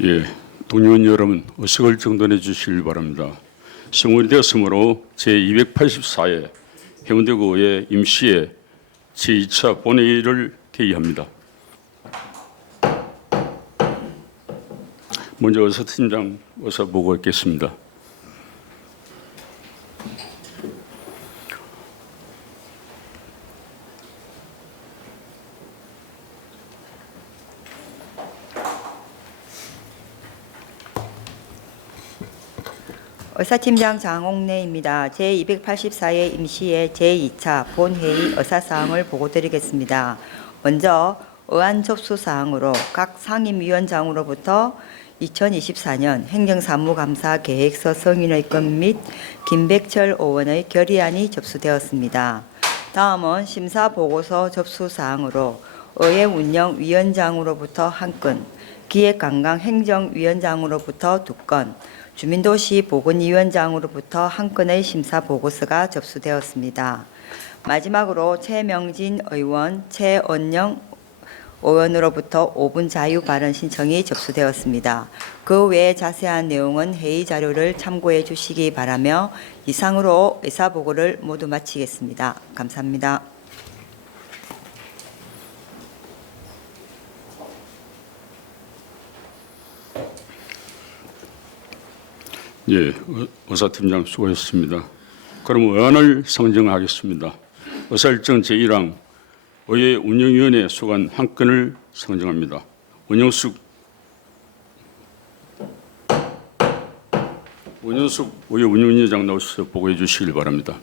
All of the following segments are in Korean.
예, 동료원 여러분 의석을 정돈해 주시길 바랍니다. 성원이 되었으므로 제284회 해운대구의 임시회 제2차 본회의를 개의합니다. 먼저 의사팀장 의사 보고하겠습니다. 의사팀장 장옥래입니다. 제284회 임시회 제2차 본회의 의사사항을 보고드리겠습니다. 먼저 의안 접수사항으로 각 상임위원장으로부터 2024년 행정사무감사 계획서 승인의 건 및 김백철 의원의 결의안이 접수되었습니다. 다음은 심사보고서 접수사항으로 의회운영위원장으로부터 1건, 기획관광행정위원장으로부터 2건, 주민도시보건위원장으로부터 1건의 심사보고서가 접수되었습니다. 마지막으로 최명진 의원, 최언영 의원으로부터 5분 자유 발언 신청이 접수되었습니다. 그 외에 자세한 내용은 회의 자료를 참고해 주시기 바라며 이상으로 의사보고를 모두 마치겠습니다. 감사합니다. 예, 의사팀장 수고하셨습니다. 그럼 의안을 상정하겠습니다. 의사일정 제1항 의회 운영위원회 소관 1건을 상정합니다. 원영숙 의회 운영위원장 나오셔서 보고해 주시길 바랍니다.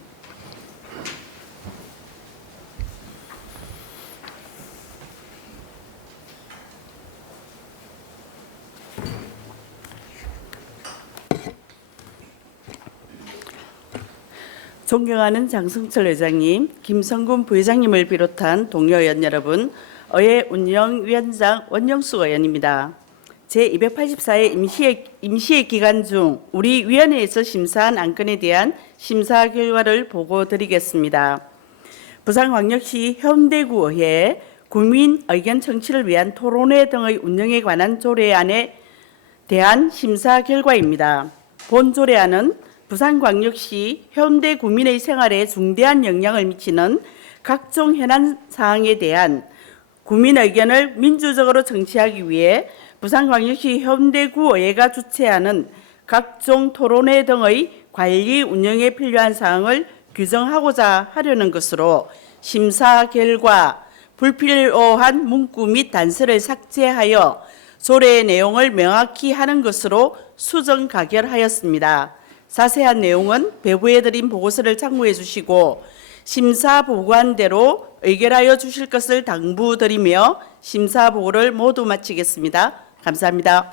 존경하는 장승철 회장님, 김성군 부회장님을 비롯한 동료 의원 여러분, 의회 운영위원장 원영숙 의원입니다. 제284회 임시회 기간 중 우리 위원회에서 심사한 안건에 대한 심사 결과를 보고드리겠습니다. 부산광역시 현대구의회 국민 의견 청취를 위한 토론회 등의 운영에 관한 조례안에 대한 심사 결과입니다. 본 조례안은 부산광역시 현대 구민의 생활에 중대한 영향을 미치는 각종 현안 사항에 대한 구민 의견을 민주적으로 청취하기 위해 부산광역시 현대구의회가 주최하는 각종 토론회 등의 관리 운영에 필요한 사항을 규정하고자 하려는 것으로 심사 결과 불필요한 문구 및 단서를 삭제하여 조례의 내용을 명확히 하는 것으로 수정 가결하였습니다. 자세한 내용은 배부해드린 보고서를 참고해 주시고 심사 보고한 대로 의결하여 주실 것을 당부드리며 심사 보고를 모두 마치겠습니다. 감사합니다.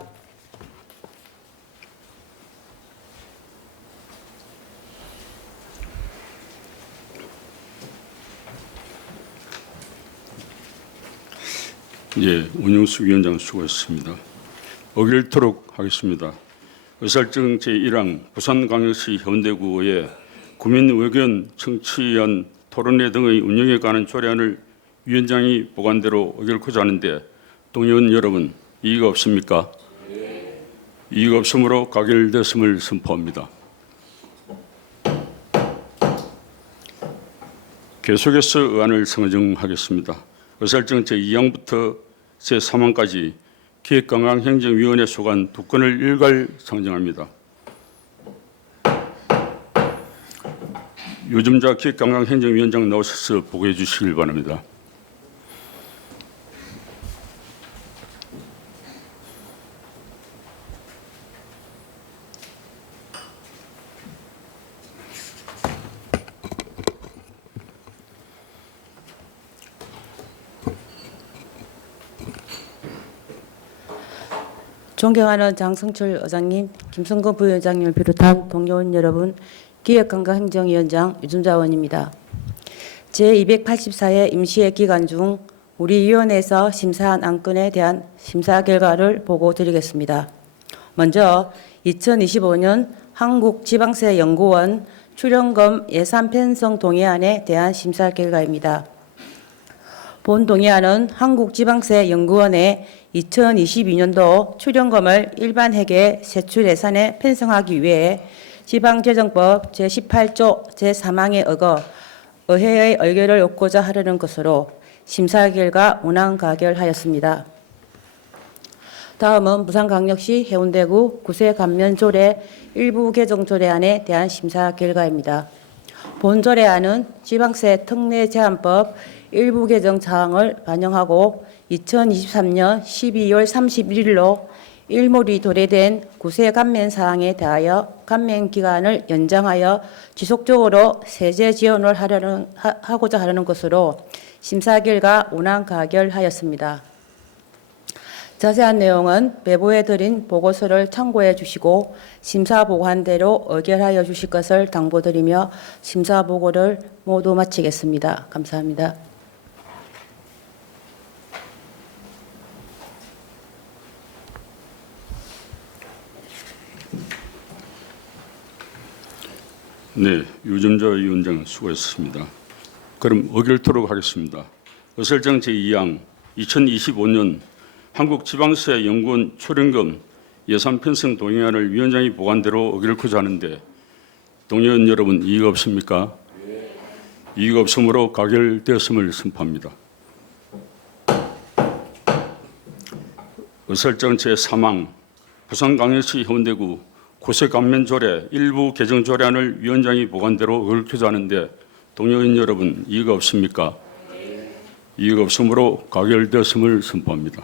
예, 원영숙 위원장 수고했습니다. 의결토록 하겠습니다. 의사일정 제1항 부산광역시 현대구의 구민의견 청취위원 토론회 등의 운영에 관한 조례안을 위원장이 보관대로 의결코자 하는데 동의원 여러분 이의가 없습니까? 이의가 없으므로 가결됐음을 선포합니다. 계속해서 의안을 상정하겠습니다. 의사일정 제2항부터 제3항까지 기획관광행정위원회 소관 2건을 일괄 상정합니다. 유점자 기획관광행정위원장 나오셔서 보고해 주시길 바랍니다. 존경하는 장승철 의장님, 김성근 부위원장님을 비롯한 동료원 여러분, 기획관광행정위원장 유준자 의원입니다. 제284회 임시회 기간 중 우리 위원회에서 심사한 안건에 대한 심사 결과를 보고드리겠습니다. 먼저 2025년 한국지방세연구원 출연금 예산 편성 동의안에 대한 심사 결과입니다. 본 동의안은 한국지방세연구원의 2022년도 출연금을 일반 회계 세출 예산에 편성하기 위해 지방재정법 제18조 제3항에 어거 의회의 의결을 얻고자 하려는 것으로 심사 결과 운항 가결하였습니다. 다음은 부산광역시 해운대구 구세감면조례 일부 개정 조례안에 대한 심사 결과입니다. 본 조례안은 지방세 특례 제한법 일부 개정 사항을 반영하고 2023년 12월 31일로 일몰이 도래된 구세 감면 사항에 대하여 감면 기간을 연장하여 지속적으로 세제 지원을 하고자 하려는 것으로 심사 결과 운항 가결하였습니다. 자세한 내용은 배부에 드린 보고서를 참고해 주시고 심사 보고한 대로 의결하여 주실 것을 당부드리며 심사 보고를 모두 마치겠습니다. 감사합니다. 네, 유점자 위원장 수고했습니다. 그럼 의결토록 하겠습니다. 의설정 제2항 2025년 한국지방세연구원 출연금 예산 편성 동의안을 위원장이 보관대로 의결코자 하는데 동의원 여러분 이의가 없습니까? 이의가 없으므로 가결되었음을 선포합니다. 의설정 제3항 부산광역시 해운대구 구세감면조례 일부 개정조례안을 위원장이 보관대로 의결코자 하는데 동의원 여러분 이의가 없습니까? 이의가 없으므로 가결되었음을 선포합니다.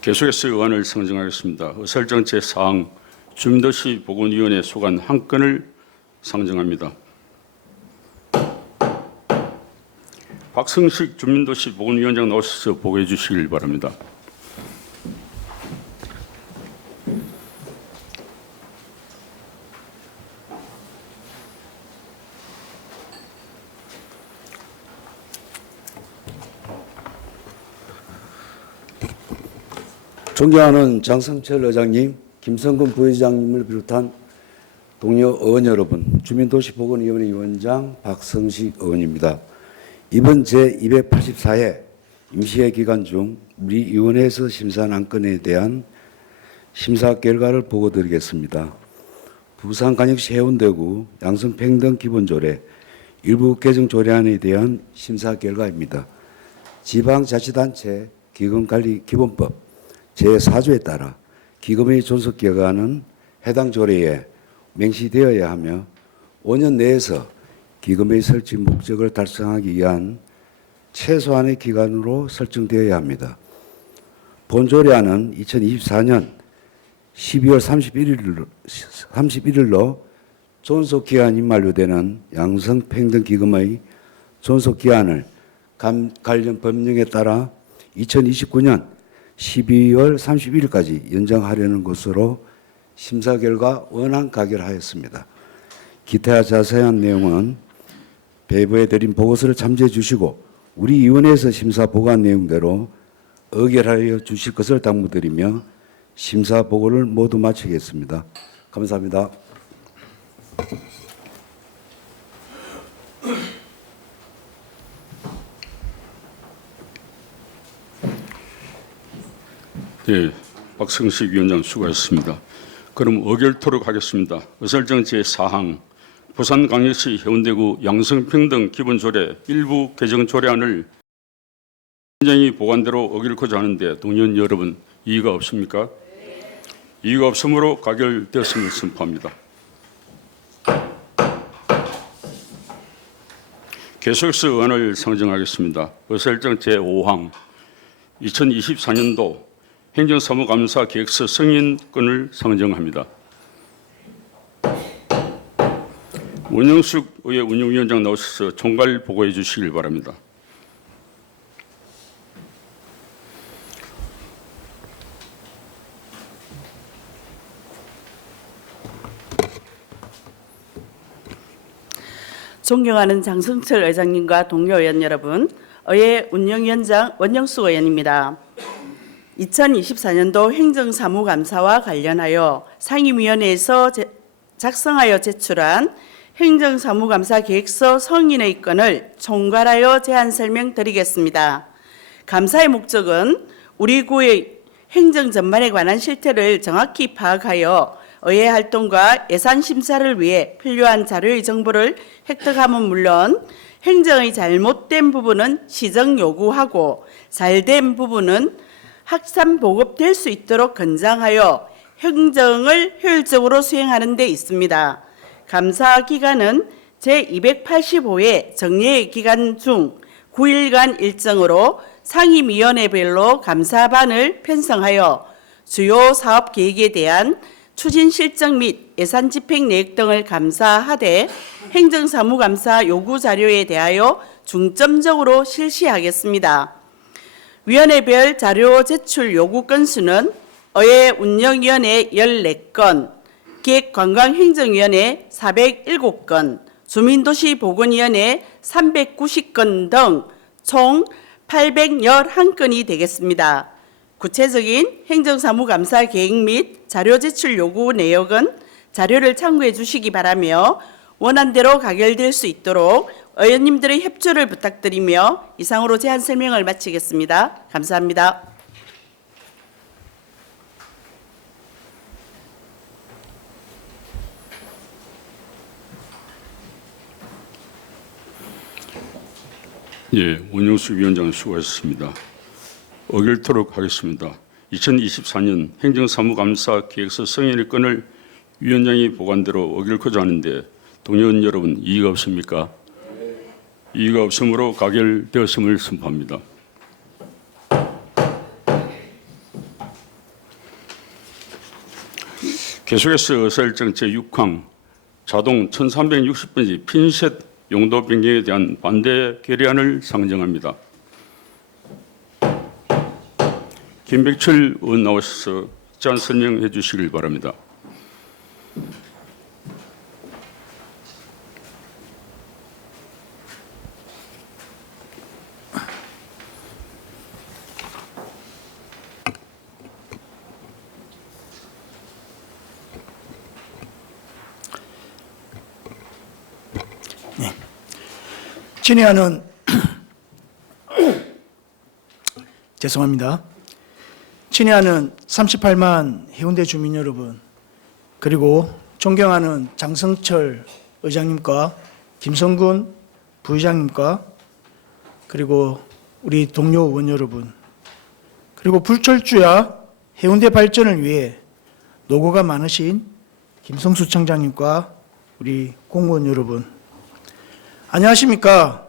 계속해서 의안을 상정하겠습니다. 의설정 제4항 주민도시 보건위원회 소관 한 건을 상정합니다. 박성식 주민도시 보건위원장 나오셔서 보고해 주시길 바랍니다. 존경하는 장성철 의장님, 김성근 부의장님을 비롯한 동료 의원 여러분, 주민도시보건위원회 위원장 박성식 의원입니다. 이번 제284회 임시회 기간 중 우리 위원회에서 심사한 안건에 대한 심사 결과를 보고드리겠습니다. 부산광역시 해운대구 양성평등기본조례 일부 개정조례안에 대한 심사 결과입니다. 지방자치단체 기금관리기본법 제4조에 따라 기금의 존속기간은 해당 조례에 명시되어야 하며 5년 내에서 기금의 설치 목적을 달성하기 위한 최소한의 기간으로 설정되어야 합니다. 본 조례안은 2024년 12월 31일로 존속기간이 만료되는 양성평등기금의 존속기한을 관련 법령에 따라 2029년 12월 31일까지 연장하려는 것으로 심사 결과 원안 가결하였습니다. 기타 자세한 내용은 배부에 드린 보고서를 참조해 주시고 우리 위원회에서 심사 보고한 내용대로 의결하여 주실 것을 당부드리며 심사 보고를 모두 마치겠습니다. 감사합니다. 네, 박성식 위원장 수고하셨습니다. 그럼 의결토록 하겠습니다. 의설정 제4항 부산광역시 해운대구 양성평등 기본조례 일부 개정조례안을 위원장이 보관대로 의결코자 하는데 동의원 여러분 이의가 없습니까? 이의가 없으므로 가결되었음을 선포합니다. 계속해서 의안을 상정하겠습니다. 의설정 제5항 2024년도 행정사무감사 계획서 승인권을 상정합니다. 원영숙 의회 운영위원장 나오셔서 총괄 보고해 주시길 바랍니다. 존경하는 장성철 의장님과 동료 의원 여러분, 의회 운영위원장 원영숙 의원입니다. 2024년도 행정사무감사와 관련하여 상임위원회에서 작성하여 제출한 행정사무감사 계획서 성인의 건을 총괄하여 제안 설명드리겠습니다. 감사의 목적은 우리 구의 행정 전반에 관한 실태를 정확히 파악하여 의회 활동과 예산 심사를 위해 필요한 자료의 정보를 획득함은 물론 행정의 잘못된 부분은 시정 요구하고 잘된 부분은 확산 보급될 수 있도록 권장하여 행정을 효율적으로 수행하는 데 있습니다. 감사 기간은 제285회 정례 기간 중 9일간 일정으로 상임위원회별로 감사반을 편성하여 주요 사업 계획에 대한 추진 실정 및 예산 집행 내역 등을 감사하되 행정사무감사 요구 자료에 대하여 중점적으로 실시하겠습니다. 위원회별 자료 제출 요구 건수는 의회 운영위원회 14건, 기획관광행정위원회 407건, 주민도시보건위원회 390건 등 총 811건이 되겠습니다. 구체적인 행정사무감사 계획 및 자료 제출 요구 내역은 자료를 참고해 주시기 바라며 원안대로 가결될 수 있도록 의원님들의 협조를 부탁드리며 이상으로 제안 설명을 마치겠습니다. 감사합니다. 예, 원영수 위원장 수고하셨습니다. 의결토록 하겠습니다. 2024년 행정사무감사 계획서 성인의 건을 위원장이 보관대로 의결코자 하는데 동의원 여러분 이의가 없습니까? 이의가 없으므로 가결되었음을 선포합니다. 계속해서 의사일정 제6항 자동 1360번지 핀셋 용도 변경에 대한 반대 결의안을 상정합니다. 김백철 의원 나오셔서 제안 설명해 주시길 바랍니다. 친애하는 죄송합니다. 친애하는 38만 해운대 주민 여러분, 그리고 존경하는 장성철 의장님과 김성군 부의장님과 그리고 우리 동료 의원 여러분, 그리고 불철주야 해운대 발전을 위해 노고가 많으신 김성수 청장님과 우리 공무원 여러분, 안녕하십니까.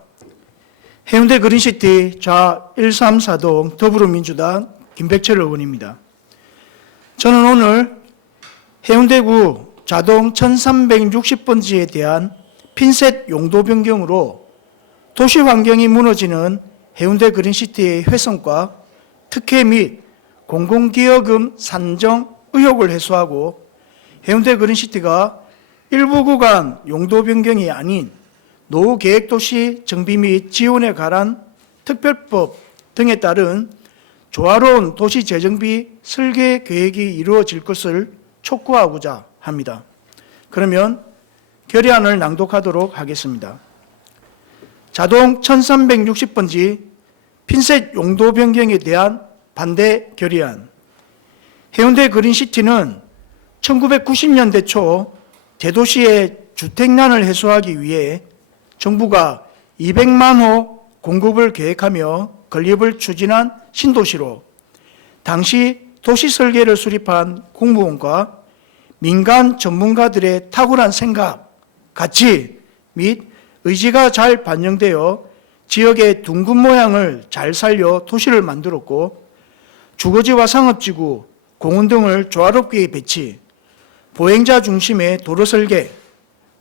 해운대 그린시티 좌 134동 더불어민주당 김백철 의원입니다. 저는 오늘 해운대구 자동 1360번지에 대한 핀셋 용도 변경으로 도시 환경이 무너지는 해운대 그린시티의 훼손과 특혜 및 공공기여금 산정 의혹을 해소하고 해운대 그린시티가 일부 구간 용도 변경이 아닌 노후계획도시 정비 및 지원에 관한 특별법 등에 따른 조화로운 도시 재정비 설계 계획이 이루어질 것을 촉구하고자 합니다. 그러면 결의안을 낭독하도록 하겠습니다. 자동 1360번지 핀셋 용도 변경에 대한 반대 결의안. 해운대 그린시티는 1990년대 초 대도시의 주택난을 해소하기 위해 정부가 200만 호 공급을 계획하며 건립을 추진한 신도시로 당시 도시 설계를 수립한 공무원과 민간 전문가들의 탁월한 생각, 가치 및 의지가 잘 반영되어 지역의 둥근 모양을 잘 살려 도시를 만들었고 주거지와 상업지구, 공원 등을 조화롭게 배치, 보행자 중심의 도로 설계,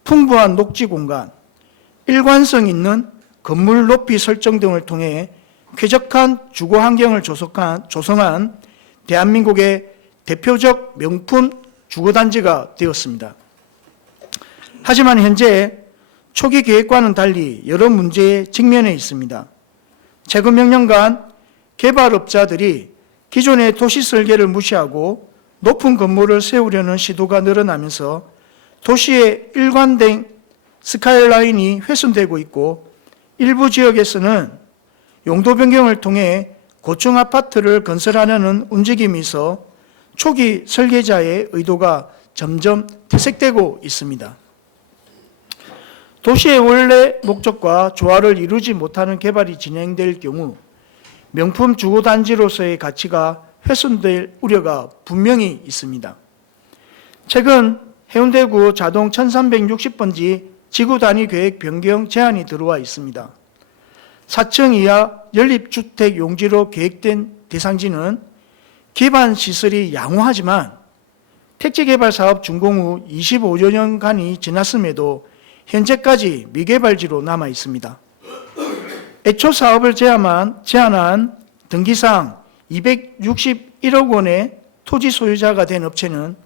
풍부한 녹지 공간, 일관성 있는 건물 높이 설정 등을 통해 쾌적한 주거 환경을 조성한 대한민국의 대표적 명품 주거단지가 되었습니다. 하지만 현재 초기 계획과는 달리 여러 문제에 직면해 있습니다. 최근 몇 년간 개발업자들이 기존의 도시 설계를 무시하고 높은 건물을 세우려는 시도가 늘어나면서 도시의 일관된 스카이라인이 훼손되고 있고 일부 지역에서는 용도 변경을 통해 고층 아파트를 건설하려는 움직임이 있어 초기 설계자의 의도가 점점 퇴색되고 있습니다. 도시의 원래 목적과 조화를 이루지 못하는 개발이 진행될 경우 명품 주거단지로서의 가치가 훼손될 우려가 분명히 있습니다. 최근 해운대구 자동 1360번지 지구 단위 계획 변경 제안이 들어와 있습니다. 4층 이하 연립주택 용지로 계획된 대상지는 기반 시설이 양호하지만 택지 개발 사업 준공 후 25여 년간이 지났음에도 현재까지 미개발지로 남아 있습니다. 애초 사업을 제안한 등기상 261억 원의 토지 소유자가 된 업체는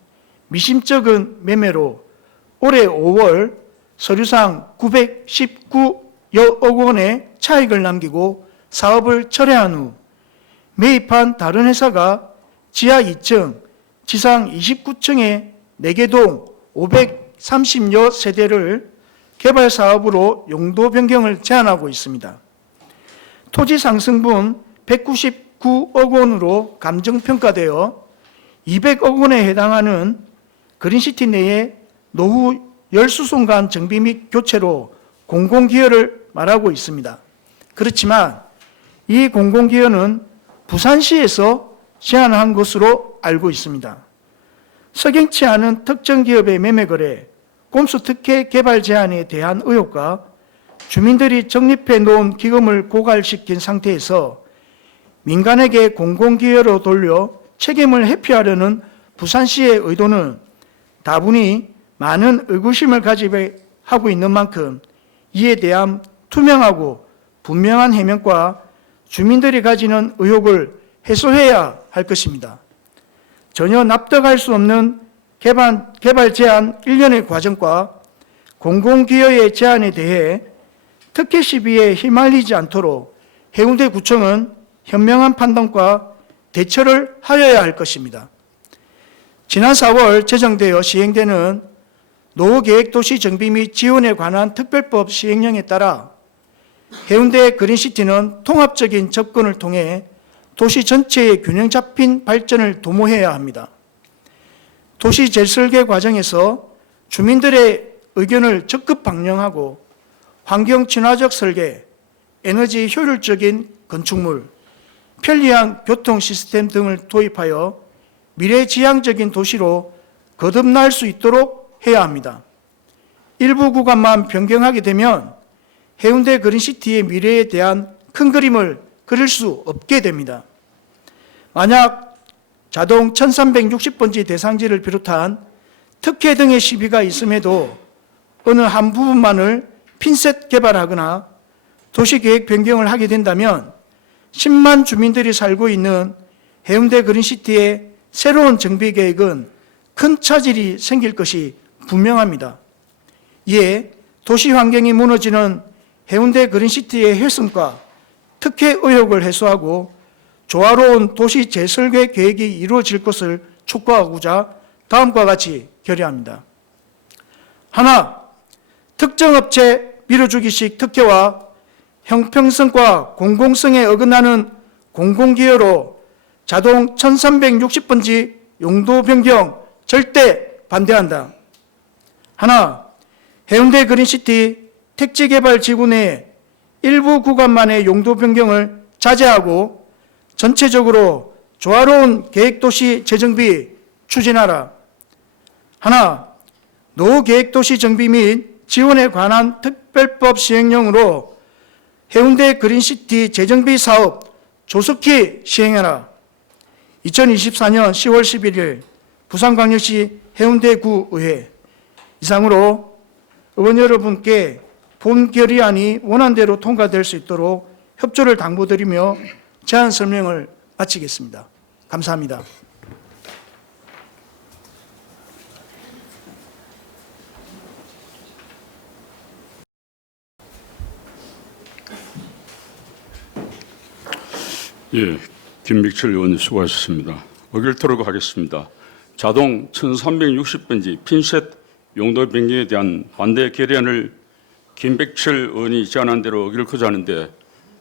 미심쩍은 매매로 올해 5월 서류상 919억 원의 차익을 남기고 사업을 철회한 후 매입한 다른 회사가 지하 2층, 지상 29층의 4개 동 530여 세대를 개발 사업으로 용도 변경을 제한하고 있습니다. 토지 상승분 199억 원으로 감정평가되어 200억 원에 해당하는 그린시티 내에 노후 열수송관 정비 및 교체로 공공기여를 말하고 있습니다. 그렇지만 이 공공기여는 부산시에서 제안한 것으로 알고 있습니다. 석연치 않은 특정 기업의 매매 거래, 꼼수 특혜 개발 제안에 대한 의혹과 주민들이 적립해 놓은 기금을 고갈시킨 상태에서 민간에게 공공기여로 돌려 책임을 회피하려는 부산시의 의도는 다분히 많은 의구심을 가지고 있는 만큼 이에 대한 투명하고 분명한 해명과 주민들이 가지는 의혹을 해소해야 할 것입니다. 전혀 납득할 수 없는 개발 제한 1년의 과정과 공공기여의 제안에 대해 특혜 시비에 휘말리지 않도록 해운대구청은 현명한 판단과 대처를 하여야 할 것입니다. 지난 4월 제정되어 시행되는 노후계획도시 정비 및 지원에 관한 특별법 시행령에 따라 해운대 그린시티는 통합적인 접근을 통해 도시 전체의 균형 잡힌 발전을 도모해야 합니다. 도시 재설계 과정에서 주민들의 의견을 적극 반영하고 환경 친화적 설계, 에너지 효율적인 건축물, 편리한 교통 시스템 등을 도입하여 미래지향적인 도시로 거듭날 수 있도록 해야 합니다. 일부 구간만 변경하게 되면 해운대 그린시티의 미래에 대한 큰 그림을 그릴 수 없게 됩니다. 만약 자동 1360번지 대상지를 비롯한 특혜 등의 시비가 있음에도 어느 한 부분만을 핀셋 개발하거나 도시계획 변경을 하게 된다면 10만 주민들이 살고 있는 해운대 그린시티의 새로운 정비 계획은 큰 차질이 생길 것이 분명합니다. 이에 도시 환경이 무너지는 해운대 그린시티의 훼손과 특혜 의혹을 해소하고 조화로운 도시 재설계 계획이 이루어질 것을 촉구하고자 다음과 같이 결의합니다. 하나, 특정 업체 밀어주기식 특혜와 형평성과 공공성에 어긋나는 공공기여로 자동 1360번지 용도 변경 절대 반대한다. 하나, 해운대 그린시티 택지개발지구 내 일부 구간만의 용도 변경을 자제하고 전체적으로 조화로운 계획도시 재정비 추진하라. 하나, 노후계획도시 정비 및 지원에 관한 특별법 시행령으로 해운대 그린시티 재정비 사업 조속히 시행해라. 2024년 10월 11일 부산광역시 해운대구의회. 이상으로 의원 여러분께 본 결의안이 원안대로 통과될 수 있도록 협조를 당부드리며 제안 설명을 마치겠습니다. 감사합니다. 예, 김백철 의원 수고하셨습니다. 의결토록 하겠습니다. 자동 1360번지 핀셋 용도 변경에 대한 반대 결의안을 김백철 의원이 제안한 대로 의결코자 하는데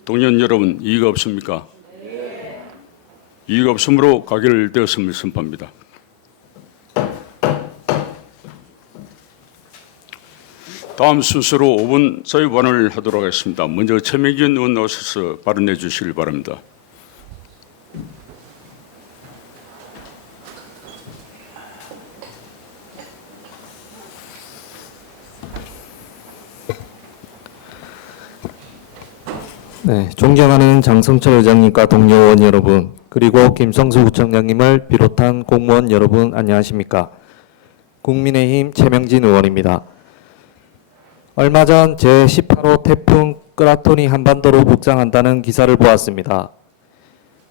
동의원 여러분 이의가 없습니까? 이의가 없으므로 가결되었음을 선포합니다. 다음 순서로 5분 자유 발언을 하도록 하겠습니다. 먼저 최명진 의원 나오셔서 발언해 주시길 바랍니다. 네, 존경하는 장성철 의장님과 동료 의원 여러분, 그리고 김성수 구청장님을 비롯한 공무원 여러분 안녕하십니까? 국민의힘 최명진 의원입니다. 얼마 전 제18호 태풍 끄라톤이 한반도로 북상한다는 기사를 보았습니다.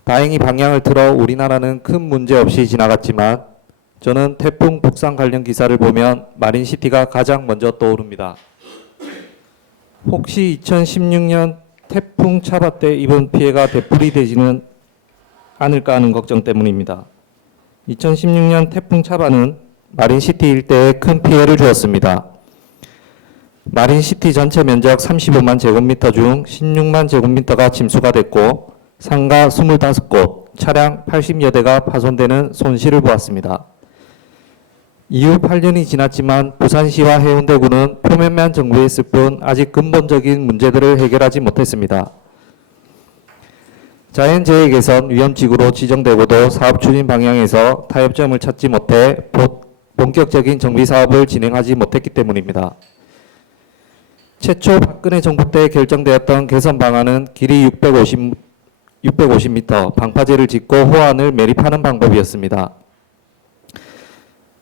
다행히 방향을 틀어 우리나라는 큰 문제 없이 지나갔지만 저는 태풍 북상 관련 기사를 보면 마린시티가 가장 먼저 떠오릅니다. 혹시 2016년 태풍 차바 때 입은 피해가 되풀이되지는 않을까 하는 걱정 때문입니다. 2016년 태풍 차바는 마린시티 일대에 큰 피해를 주었습니다. 마린시티 전체 면적 35만 제곱미터 중 16만 제곱미터가 침수가 됐고 상가 25곳, 차량 80여 대가 파손되는 손실을 보았습니다. 이후 8년이 지났지만 부산시와 해운대구는 표면만 정비했을 뿐 아직 근본적인 문제들을 해결하지 못했습니다. 자연재해 개선 위험지구로 지정되고도 사업 추진 방향에서 타협점을 찾지 못해 본격적인 정비 사업을 진행하지 못했기 때문입니다. 최초 박근혜 정부 때 결정되었던 개선 방안은 길이 650m 방파제를 짓고 호안을 매립하는 방법이었습니다.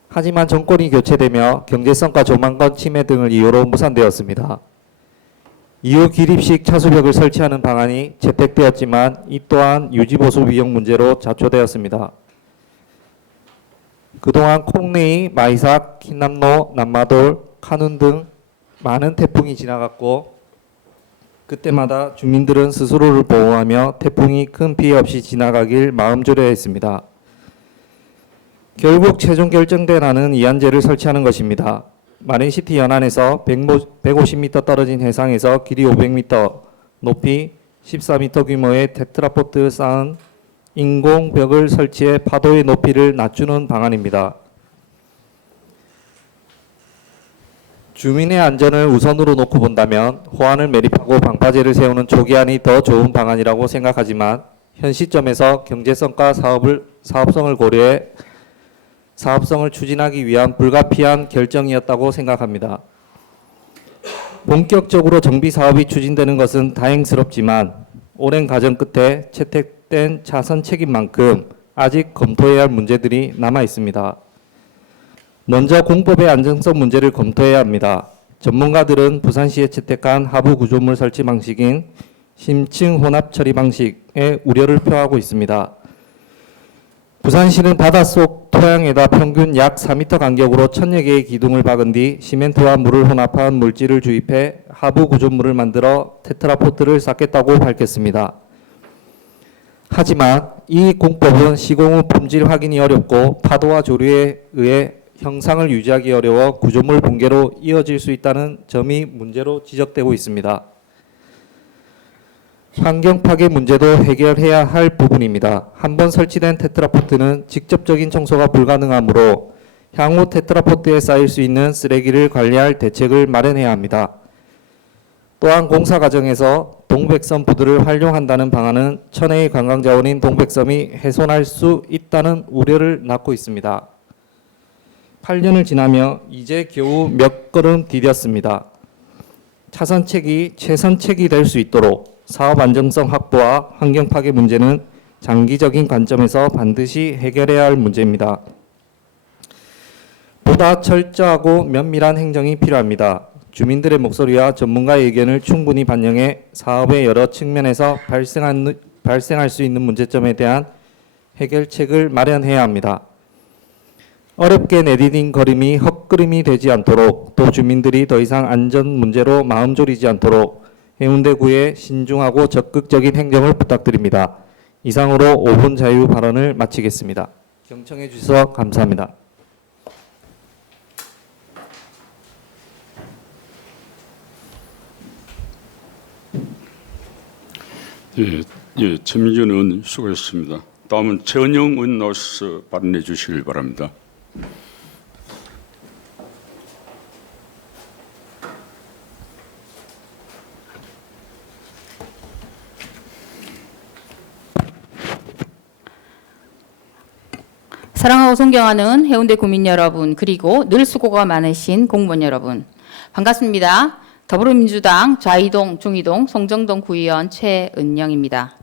하지만 정권이 교체되며 경제성과 조망권 침해 등을 이유로 무산되었습니다. 이후 기립식 차수벽을 설치하는 방안이 채택되었지만 이 또한 유지보수 비용 문제로 좌초되었습니다. 그동안 콩레이, 마이삭, 킨남로, 남마돌, 카눈 등 많은 태풍이 지나갔고 그때마다 주민들은 스스로를 보호하며 태풍이 큰 피해 없이 지나가길 마음조려 했습니다. 결국 최종 결정된 안은 이안제를 설치하는 것입니다. 마린시티 연안에서 150m 떨어진 해상에서 길이 500m, 높이 14m 규모의 테트라포트 쌓은 인공벽을 설치해 파도의 높이를 낮추는 방안입니다. 주민의 안전을 우선으로 놓고 본다면 호안을 매립하고 방파제를 세우는 초기안이 더 좋은 방안이라고 생각하지만 현 시점에서 경제성과 사업성을 고려해 사업성을 추진하기 위한 불가피한 결정이었다고 생각합니다. 본격적으로 정비 사업이 추진되는 것은 다행스럽지만 오랜 과정 끝에 채택된 차선 책임만큼 아직 검토해야 할 문제들이 남아 있습니다. 먼저 공법의 안정성 문제를 검토해야 합니다. 전문가들은 부산시에 채택한 하부 구조물 설치 방식인 심층 혼합 처리 방식에 우려를 표하고 있습니다. 부산시는 바닷속 토양에다 평균 약 4m 간격으로 1000여 개의 기둥을 박은 뒤 시멘트와 물을 혼합한 물질을 주입해 하부 구조물을 만들어 테트라포트를 쌓겠다고 밝혔습니다. 하지만 이 공법은 시공 후 품질 확인이 어렵고 파도와 조류에 의해 형상을 유지하기 어려워 구조물 붕괴로 이어질 수 있다는 점이 문제로 지적되고 있습니다. 환경 파괴 문제도 해결해야 할 부분입니다. 한번 설치된 테트라포트는 직접적인 청소가 불가능하므로 향후 테트라포트에 쌓일 수 있는 쓰레기를 관리할 대책을 마련해야 합니다. 또한 공사 과정에서 동백섬 부두를 활용한다는 방안은 천혜의 관광자원인 동백섬이 훼손할 수 있다는 우려를 낳고 있습니다. 8년을 지나며 이제 겨우 몇 걸음 디뎠습니다. 차선책이 최선책이 될 수 있도록 사업 안정성 확보와 환경 파괴 문제는 장기적인 관점에서 반드시 해결해야 할 문제입니다. 보다 철저하고 면밀한 행정이 필요합니다. 주민들의 목소리와 전문가의 의견을 충분히 반영해 사업의 여러 측면에서 발생할 수 있는 문제점에 대한 해결책을 마련해야 합니다. 어렵게 내디딘 걸음이 헛걸음이 되지 않도록 또 주민들이 더 이상 안전 문제로 마음 졸이지 않도록 해운대구의 신중하고 적극적인 행정을 부탁드립니다. 이상으로 5분 자유 발언을 마치겠습니다. 경청해 주셔서 감사합니다. 최민준 의원 수고했습니다. 다음은 최은영 의원 나오셔서 발언해 주시길 바랍니다. 사랑하고 존경하는 해운대 구민 여러분, 그리고 늘 수고가 많으신 공무원 여러분, 반갑습니다. 더불어민주당 좌이동, 중이동, 송정동 구의원 최은영입니다.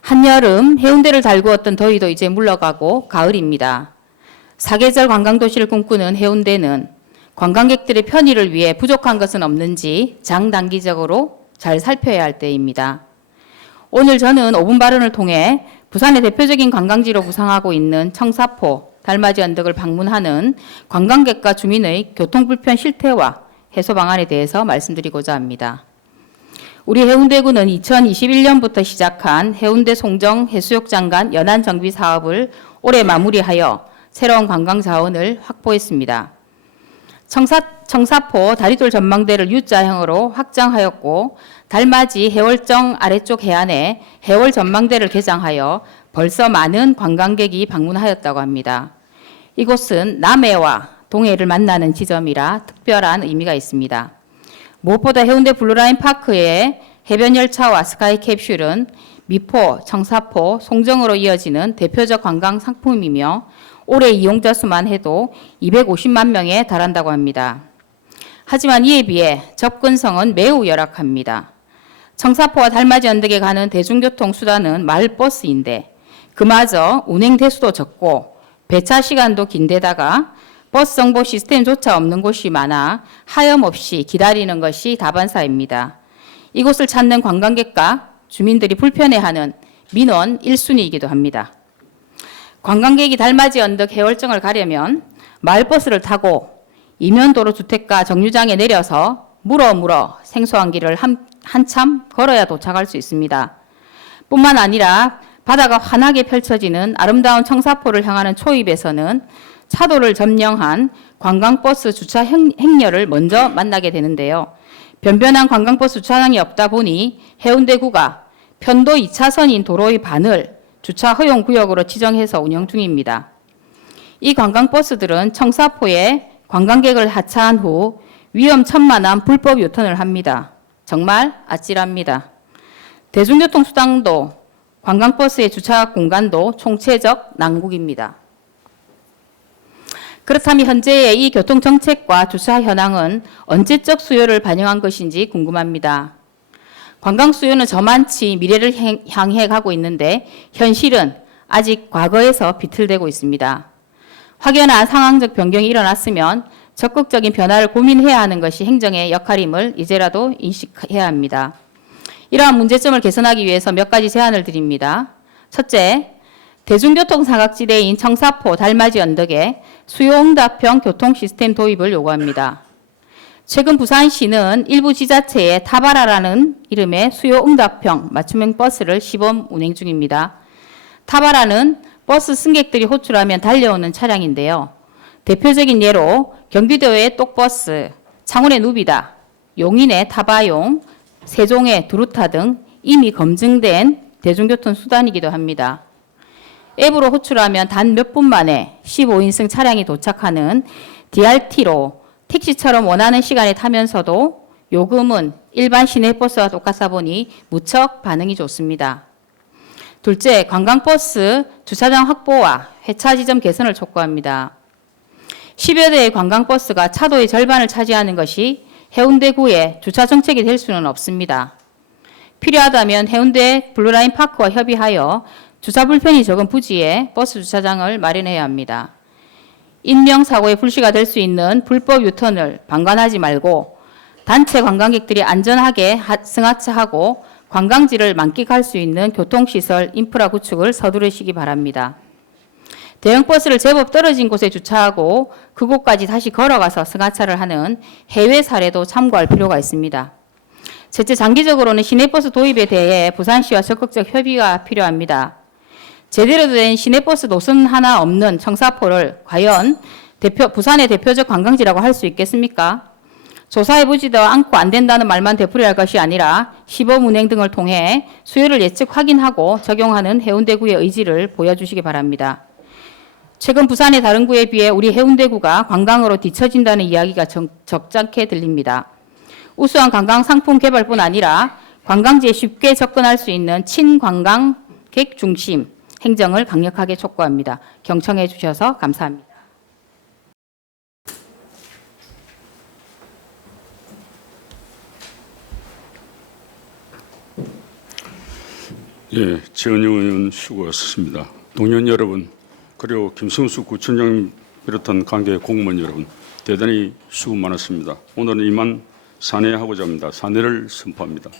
한여름 해운대를 달구었던 더위도 이제 물러가고 가을입니다. 사계절 관광도시를 꿈꾸는 해운대는 관광객들의 편의를 위해 부족한 것은 없는지 장단기적으로 잘 살펴야 할 때입니다. 오늘 저는 5분 발언을 통해 부산의 대표적인 관광지로 부상하고 있는 청사포, 달맞이 언덕을 방문하는 관광객과 주민의 교통불편 실태와 해소 방안에 대해서 말씀드리고자 합니다. 우리 해운대구는 2021년부터 시작한 해운대 송정 해수욕장 간 연안 정비 사업을 올해 마무리하여 새로운 관광 자원을 확보했습니다. 청사포 다리돌 전망대를 U자형으로 확장하였고 달맞이 해월정 아래쪽 해안에 해월 전망대를 개장하여 벌써 많은 관광객이 방문하였다고 합니다. 이곳은 남해와 동해를 만나는 지점이라 특별한 의미가 있습니다. 무엇보다 해운대 블루라인 파크의 해변 열차와 스카이 캡슐은 미포, 청사포, 송정으로 이어지는 대표적 관광 상품이며 올해 이용자 수만 해도 250만 명에 달한다고 합니다. 하지만 이에 비해 접근성은 매우 열악합니다. 청사포와 달맞이 언덕에 가는 대중교통 수단은 마을버스인데 그마저 운행 대수도 적고 배차 시간도 긴데다가 버스 정보 시스템조차 없는 곳이 많아 하염없이 기다리는 것이 다반사입니다. 이곳을 찾는 관광객과 주민들이 불편해하는 민원 1순위이기도 합니다. 관광객이 달맞이 언덕 해월정을 가려면 마을버스를 타고 이면도로 주택가 정류장에 내려서 물어 생소한 길을 한참 걸어야 도착할 수 있습니다. 뿐만 아니라 바다가 환하게 펼쳐지는 아름다운 청사포를 향하는 초입에서는 차도를 점령한 관광버스 주차 행렬을 먼저 만나게 되는데요. 변변한 관광버스 주차장이 없다 보니 해운대구가 편도 2차선인 도로의 반을 주차 허용 구역으로 지정해서 운영 중입니다. 이 관광버스들은 청사포에 관광객을 하차한 후 위험천만한 불법 유턴을 합니다. 정말 아찔합니다. 대중교통수단도 관광버스의 주차 공간도 총체적 난국입니다. 그렇다면 현재의 이 교통정책과 주차 현황은 언제적 수요를 반영한 것인지 궁금합니다. 관광 수요는 저만치 미래를 향해 가고 있는데 현실은 아직 과거에서 비틀대고 있습니다. 확연한 상황적 변경이 일어났으면 적극적인 변화를 고민해야 하는 것이 행정의 역할임을 이제라도 인식해야 합니다. 이러한 문제점을 개선하기 위해서 몇 가지 제안을 드립니다. 첫째, 대중교통 사각지대인 청사포 달맞이 언덕에 수요응답형 교통시스템 도입을 요구합니다. 최근 부산시는 일부 지자체에 타바라라는 이름의 수요응답형 맞춤형 버스를 시범 운행 중입니다. 타바라는 버스 승객들이 호출하면 달려오는 차량인데요. 대표적인 예로 경기도의 똑버스, 창원의 누비다, 용인의 타바용, 세종의 두루타 등 이미 검증된 대중교통 수단이기도 합니다. 앱으로 호출하면 단 몇 분 만에 15인승 차량이 도착하는 DRT로 택시처럼 원하는 시간에 타면서도 요금은 일반 시내버스와 똑같아 보니 무척 반응이 좋습니다. 둘째, 관광버스 주차장 확보와 회차 지점 개선을 촉구합니다. 10여 대의 관광버스가 차도의 절반을 차지하는 것이 해운대구의 주차 정책이 될 수는 없습니다. 필요하다면 해운대 블루라인 파크와 협의하여 주차 불편이 적은 부지에 버스 주차장을 마련해야 합니다. 인명사고의 불씨가 될 수 있는 불법 유턴을 방관하지 말고 단체 관광객들이 안전하게 승하차하고 관광지를 만끽할 수 있는 교통시설, 인프라 구축을 서두르시기 바랍니다. 대형버스를 제법 떨어진 곳에 주차하고 그곳까지 다시 걸어가서 승하차를 하는 해외 사례도 참고할 필요가 있습니다. 셋째, 장기적으로는 시내버스 도입에 대해 부산시와 적극적 협의가 필요합니다. 제대로 된 시내버스 노선 하나 없는 청사포를 과연 부산의 대표적 관광지라고 할 수 있겠습니까? 조사해보지도 않고 안 된다는 말만 되풀이할 것이 아니라 시범 운행 등을 통해 수요를 예측 확인하고 적용하는 해운대구의 의지를 보여주시기 바랍니다. 최근 부산의 다른 구에 비해 우리 해운대구가 관광으로 뒤처진다는 이야기가 적잖게 들립니다. 우수한 관광 상품 개발뿐 아니라 관광지에 쉽게 접근할 수 있는 친관광객 중심 행정을 강력하게 촉구합니다. 경청해 주셔서 감사합니다. 예, 최은영 의원 수고하셨습니다. 동료 여러분, 그리고 김승수 구청장 비롯한 관계 공무원 여러분, 대단히 수고 많았습니다. 오늘은 이만 산회하고자 합니다. 산회를 선포합니다.